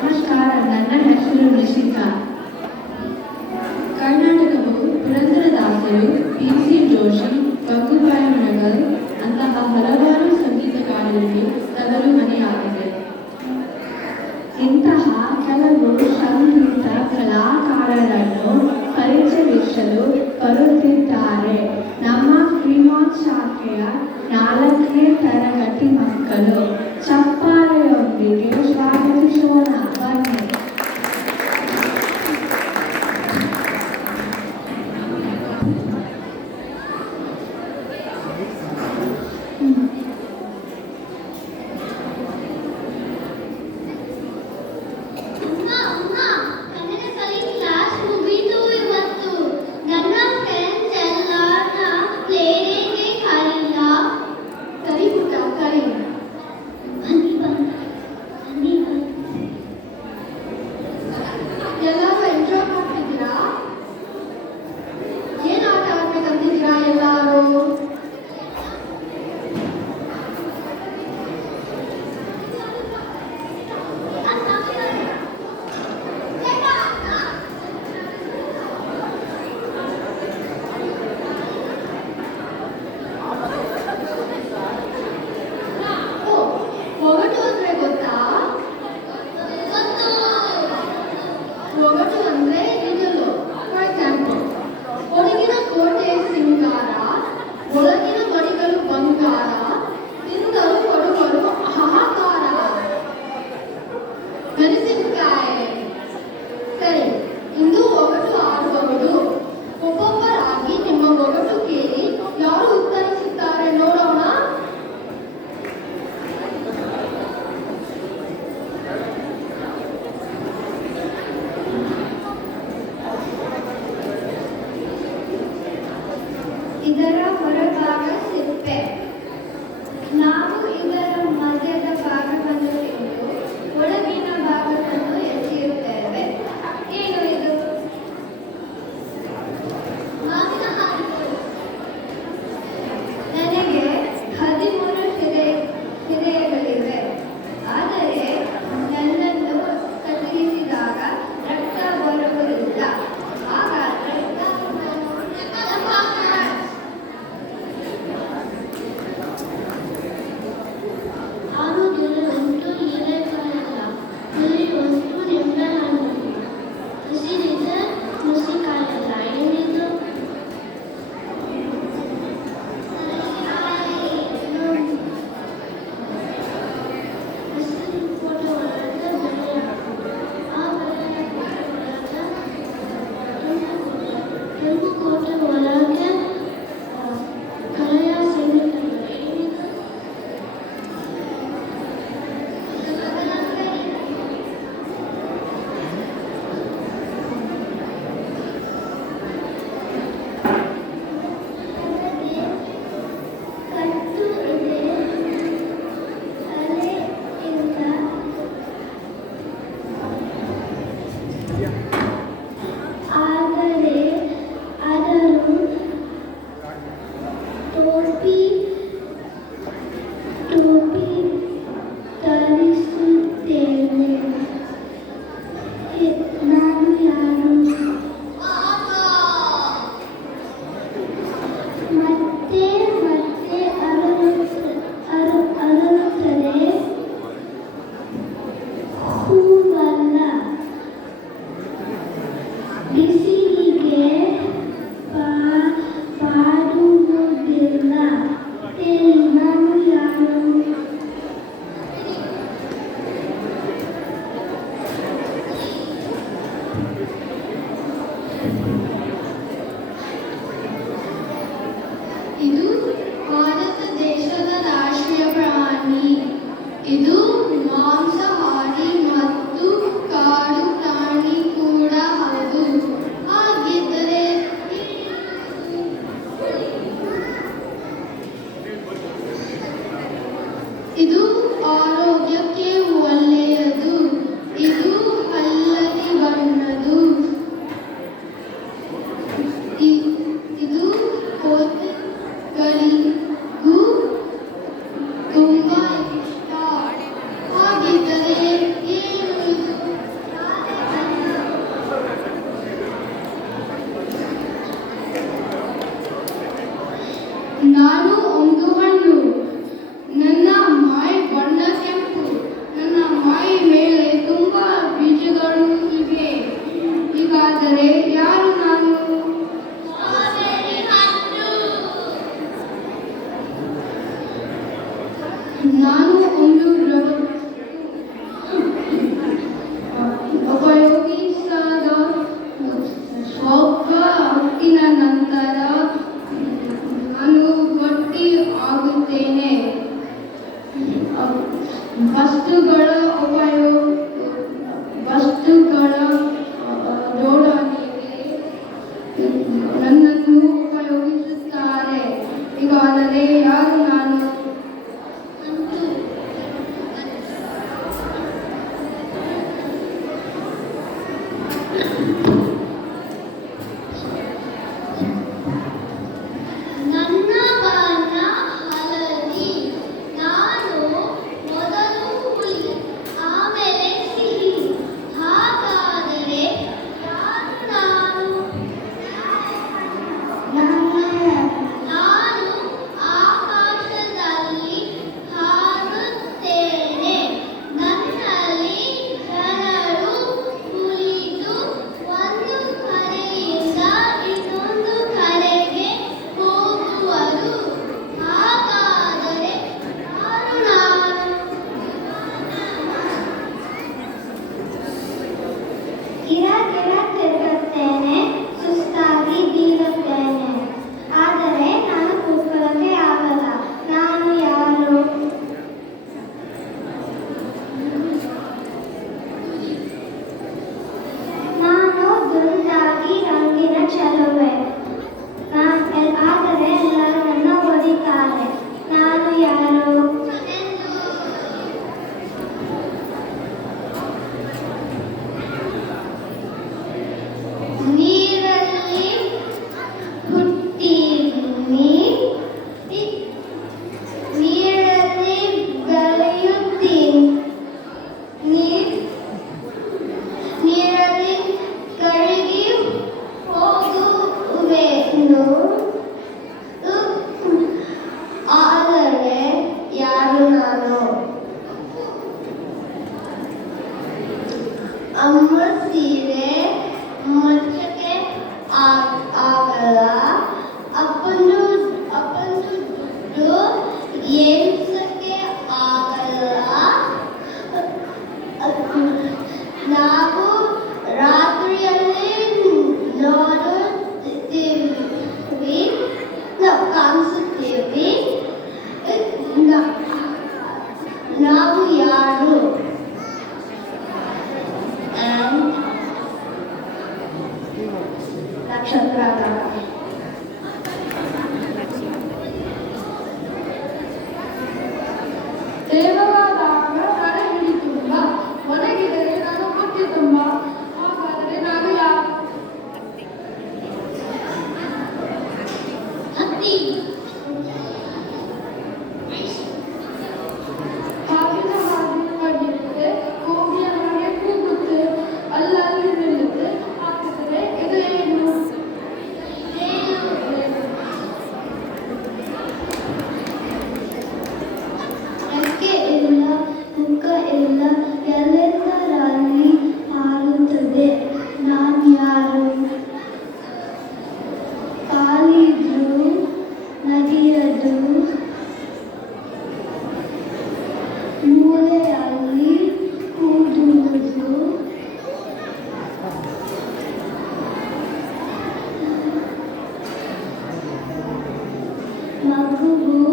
ನಮಸ್ಕಾರ, ನನ್ನ ಹೆಸರು ನಿಶಿಕಾ. ಕರ್ನಾಟಕವು ಪುರಂದರದಾಸರು, ಪಿ.ಸಿ. ಜೋಶಿ, ಗಂಗೂಬಾಯಿ ನಗರ್ ಅಂತಹ ಹಲವಾರು ಸಂಗೀತಗಾರರಿಗೆ ತವರು ಮನೆಯಾಗಿದೆ. ಇಂತಹ ಕೆಲವು ಸಂಗೀತ ಕಲಾಕಾರರನ್ನು ಪರಿಚಯಿಸಲು ಬರುತ್ತಿದ್ದಾರೆ ನಮ್ಮ ಫ್ರೀಮಾಂಟ್ ಶಾಖೆಯ 4ನೇ ತರಗತಿ ಮಕ್ಕಳು. ಚಪ್ಪಾಳೆಯೊಂದಿಗೆ ಸ್ವಾಗತಿಸೋಣ, ಬನ್ನಿ. ಎಲ್ಲರೂ ಎಂಜಾಯ್ ಮಾಡ್ತಿದ್ದೀರಾ? ಏನು ಆಟ ಆಡ್ಬೇಕಂತಿದ್ದೀರಾ ಎಲ್ಲರೂ? ಒಗಟು ಅಂದ್ರೆ ಗೊತ್ತಾ? ಒಗಟು ಅಂದ್ರೆ ಇದಲು. ಫಾರ್ ಎಕ್ಸಾಂಪಲ್, ಒಳಗಿನ ಕೋಟೆ ಸಿಂಗಾರ, ಒಳಗಿನ ಮಡಿಗಳು ಬಂಗಾರ, ತಿಂದರು ಕೊಡುಗಳು ಹಾಹಾಕಾರ. ಮೆಣಸಿನಕಾಯಿ. ಸರಿ, ಇಂದು ಒಗಟು ಆಡಬಹುದು. ಒಬ್ಬೊಬ್ಬರಾಗಿ ನಿಮ್ಮ ಒಗಟು ಕೇಳಿ ಯಾರು ಉತ್ತರಿಸುತ್ತಾರೆ ನೋಡೋಣ. ಇದರ ಹೊರಭಾಗ ಸಿಪ್ಪೆ. ನಾವು ಇದರ ಮಧ್ಯದ ಭಾಗವನ್ನು ತಿಂದು ಒಳಗಿನ ಭಾಗವನ್ನು ಎಸೆಯುತ್ತೇವೆ. ಏನು ಇದು? ಮಾವಿನ ಹಣ್ಣು. ನನಗೆ 13 ಹೃದಯಗಳಿವೆ, ಆದರೆ ನನ್ನನ್ನು ಕತ್ತರಿಸಿದಾಗ ರಕ್ತ ಬರುವುದಿಲ್ಲ. ಹಾಗಾದರೆ Gully ನಾನು ಒಂದು ಹಣ್ಣು. ನನ್ನ ಮೈ ಬಣ್ಣ ಕೆಂಪು. ನನ್ನ ಮೈ ಮೇಲೆ ತುಂಬಾ ಬೀಜಗಳು ಇವೆ. ಹೀಗಾದರೆ ಯಾರು ನಾನು? ನಾನು ಒಂದು ಉಪಯೋಗಿಸದ ಸ್ವಲ್ಪ ಹೊತ್ತಿನ ನಂತರ ನಾನು ಗಟ್ಟಿ ಆಗುತ್ತೇನೆ. ವಸ್ತುಗಳ ಜೋಡಣೆಗೆ ನನ್ನನ್ನು ಉಪಯೋಗಿಸುತ್ತಾರೆ. ಹೀಗಾದರೆ ಯಾರು ನಾನು? ನನ್ನ ಬಣ್ಣ ಹಳದಿ. ನಾನು ಮೊದಲು ಹುಳಿ, ಆಮೇಲೆ ಸಿಹಿ. ಹಾಗಾದರೆ ಯಾರು ನಾನು? ನಾನು ಆಕಾಶದಲ್ಲಿ ಹಾರುತ್ತೇನೆ. ನನ್ನಲ್ಲಿ ಜನರು ಕುಳಿತು ಒಂದು ಕಡೆಯಿಂದ ಇನ್ನೊಂದು ಕಡೆಗೆ ಹೋಗುವರು. ಹಾಗಾದರೆ ಯಾರು ನಾನು? ಗಿರ ಗಿರ ತಿರುಗುತ್ತೇನೆ, ಸುಸ್ತಾಗಿ ಬೀಳುತ್ತೇನೆ. ಆದರೆ ನಾನು ಕೂತ್ಕೊಳ್ಳೋಕೆ ಆಗಲ್ಲ. ನಾನು ಯಾರು? ನಾನು ದುಂಡಾಗಿ ರಂಗಿನ ಚೆಲುವೆ. ಆದರೆ ಎಲ್ಲರೂ ನನ್ನ ಹೊಡಿತಾರೆ. ನಾನು ಯಾರು? ನೀರಲ್ಲಿ ಹುಟ್ಟಿದ್ದೀನಿ, ನೀರಲ್ಲಿ ಬೆಳೆಯುತ್ತೀನಿ, ನೀರಲ್ಲಿ ಕರಗಿ ಹೋಗುವೆನು. ಆದರೆ ಯಾರು ನಾನು? ಅಮ್ಮ ಸೀರೆ ಮಚ್ಚಕ್ಕೆ ಆಗಲ್ಲ. ಅಪ್ಪಂದು ದುಡ್ಡು ಏನ್ಸಕ್ಕೆ ಆಗಲ್ಲ. ನಾವು ರಾತ್ರಿಯಲ್ಲಿ ನೋಡುತ್ತೀವಿ, ಕಾಣಿಸುತ್ತೀವಿ. ನಾವು ಯಾರು? ನಕ್ಷತ್ರ. ತೇವವಾದಾಗ ಕಡೆ ಹಿಡಿ ತುಂಬ, ಒಣಗಿದರೆ ನಾನು ಬುಟ್ಟಿ ತುಂಬ. ಹಾಗಾದರೆ ನಾನು ಯಾರು? ಹತ್ತಿ. ಹಾವಿನ ಹಾಗೆ ಕಡಿಯುತ್ತೆ, ಕೋಗಿಯ ಹಾಗೆ ಕೂಗುತ್ತೆ, ಅಲ್ಲಲ್ಲಿ ನಿಲ್ಲುತ್ತೆ. ಹಾಕಿದರೆ ಇದು ಏನು? ರೆಕ್ಕೆ ಇಲ್ಲ, ಮುಖ ಇಲ್ಲ, ಎಲ್ಲೆಂದರಲ್ಲಿ ಹಾರುತ್ತದೆ. ನಾನು ಯಾರು? ಕಾಲಿದ್ರು ನದಿಯದು, ಮೂಲೆಯಲ್ಲಿ ಕೂದುವುದು. ಮಗುವು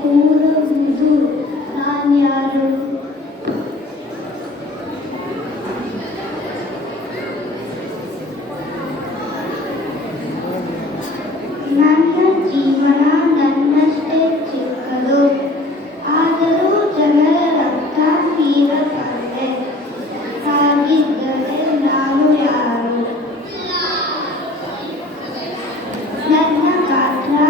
ಕೂರುವುದು. ನಾನು ಯಾರು? ನನ್ನ ಜೀವನ ನನ್ನಷ್ಟೇ ಚಿಕ್ಕದು. ಆದರೂ ಜನರ ರಕ್ತ ತೀರಬಲ್ಲೆ. ಹಾಗಿದ್ದರೆ ನಾನು ಯಾರು? ನನ್ನ ಗಾತ್ರ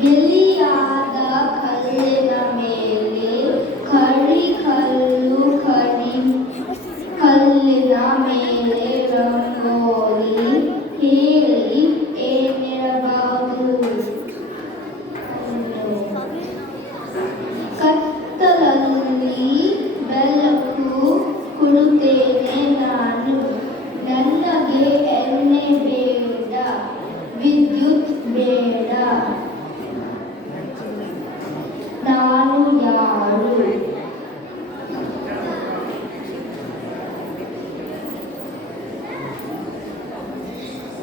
ಗೆಲಿಯಾದ ಕಲ್ಲಿನ ಮೇಲೆ ಕರಿ ಕಲ್ಲು ಕಲ್ಲಿನ ಮೇಲೆ ರಂಗೋಲಿ ಹೇಳಿ ಏನಿರಬಹುದು. ಕತ್ತಲಲ್ಲಿ ಬೆಳಕು ಕೊಡುತ್ತೇನೆ ನಾನು, ನನಗೆ ಎಣ್ಣೆ ಬೇಡ, ವಿದ್ಯುತ್ ಬೇಡ. ನಾನು ಯಾರು?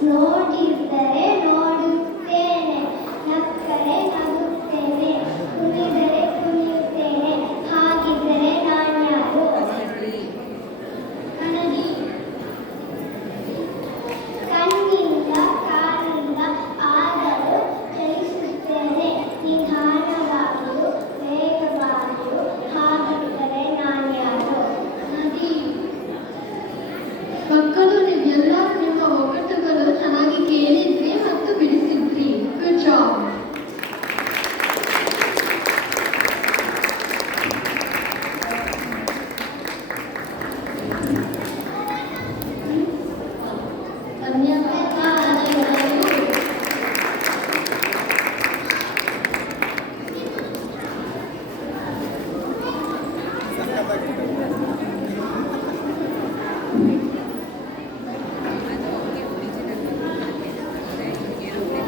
ನೋಡಿದರೆ ನೋಡುತ್ತೇನೆ, ನಕ್ಕರೆ ನಗುತ್ತೇನೆ, ಕುಣಿದರೆ ಕುಣಿಯುತ್ತೇನೆ, ಹಾಗಿದ್ದರೆ ನಾನು ಯಾರು? ಕನ್ನಡಿ. ಕಣ್ಣಿಂದ ಕಾಣಿಲ್ಲ ಆದರೂ ಚಲಿಸುತ್ತೇನೆ, ನಿಧಾನವಾದರೂ ವೇಗವಾದರೂ, ಹಾಗಿದ್ದರೆ ನಾನು ಯಾರು? ನದಿ. ಮಕ್ಕಳು ನೀವೆಲ್ಲ ನಿಮ್ಮ ಒಗಟುಗಳು ಚೆನ್ನಾಗಿ ಕೇಳಿದ್ರಿ ಮತ್ತು ಬಿಡಿಸಿದ್ರಿ. Good job. ಧನ್ಯವಾದಗಳು.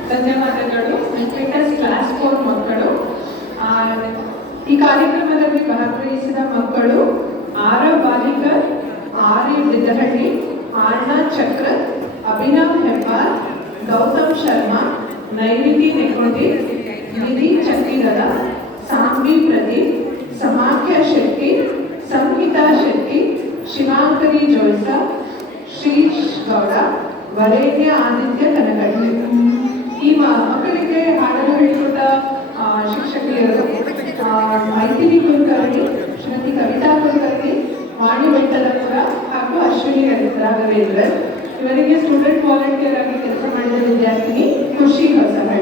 ಧನ್ಯವಾದಗಳು. ರಿಪೀಟರ್ಸ್ ಕ್ಲಾಸ್ 4 ಮಕ್ಕಳು. ಈ ಕಾರ್ಯಕ್ರಮದಲ್ಲಿ ಭಾಗವಹಿಸಿದ ಮಕ್ಕಳು ಆರವ್ ಬಾಲಿಕರ್, ಆರ್ಯ ಬಿದಹಳ್ಳಿ, ಆರ್ನಾ ಚಕ್ರ, ಅಭಿನವ್ ಹೆಬ್ಬಾರ್, ಗೌತಮ್ ಶರ್ಮಾ, ನೈವೇದಿ ನೆಕ್ರೋದಿ, ನಿಧಿ ಚಕ್ಕಿಗದ, ಸಾಂಬಿ ಪ್ರದೀಪ್, ಸಮಾಖ್ಯ ಶೆಟ್ಟಿ, ಸಂಹಿತಾ ಶೆಟ್ಟಿ, ಶಿವಾಂಕರಿ ಜೋಯ್ಸ, ಶ್ರೀಶ್ ಗೌಡ, ವರೇಣ್ಯ ಆದಿತ್ಯ ಕನಗಳ್ಳಿ. ಈ ಮಕ್ಕಳಿಗೆ ಹಾಡಲು ಹೇಳಿಕೊಟ್ಟ ಶಿಕ್ಷಕಿಯರು ಐತಿರಿ ಕುಲಕರ್ಣಿ, ಶ್ರೀಮತಿ ಕವಿತಾ ಕುಲಕರ್ಣಿ, ವಾಣಿ ಬೆಟ್ಟದಪುರ ಹಾಗೂ ಅಶ್ವಿನಿ ರಾಘವೇಂದ್ರ. ಇವರಿಗೆ ಸ್ಟೂಡೆಂಟ್ ವಾಲಂಟಿಯರ್ ಆಗಿ ಕೆಲಸ ಮಾಡಿದ ವಿದ್ಯಾರ್ಥಿನಿ ಖುಷಿ ಹೊಸಹಳ್ಳಿ.